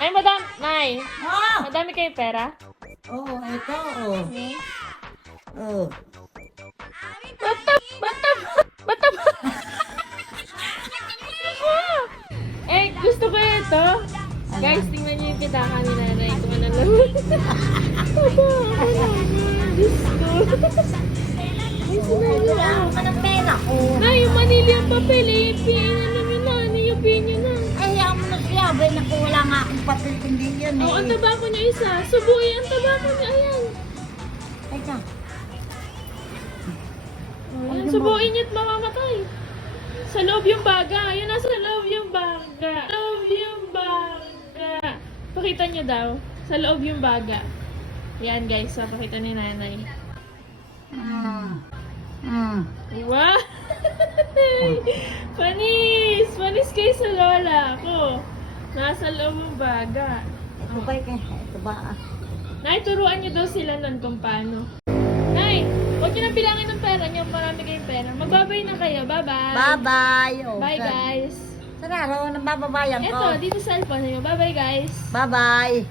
Ay, madam, Nay. Oh! Madami kayong pera? Oh, ito, oh. Hmm? Oh. Batam! Eh, gusto ko ito. Guys, tingnan niyo yung pitaka ni nanay. Kung ano lang. Aba, Diyos ko. Ay, sinalo Kailangan ka ng pera ko. Nay, yung manili ang papel eh. Ano nyo na, niyupin nyo na. Ay, hayaan mo na siya. Bay, naku, wala nga akong papel kundi yan eh. Oh, ang tabako niya isa. Subuhi ang tabako niya. Ayan. Teka. Ayan, subuhin niyo at mamamatay. Sa loob yung baga. Ayun, nasa loob yung baga. Sa loob yung baga. Pakita niyo daw. Sa loob yung baga. Yan guys, pakita ni nanay. Wow! Panis! Panis kayo sa lola ko. Nasa loob yung baga. Ito ba, ito ba? Nay, turuan niyo daw sila nun kung paano. Nay, huwag niyo na bilangin ng pera niyo. Marami kayong pera. Magbabay na kayo. Bye-bye. Bye-bye. Oh, Bye, guys. Sana ro, nabababayan ko. Eto, dito sa cellphone niyo. Bye-bye, guys. Bye-bye.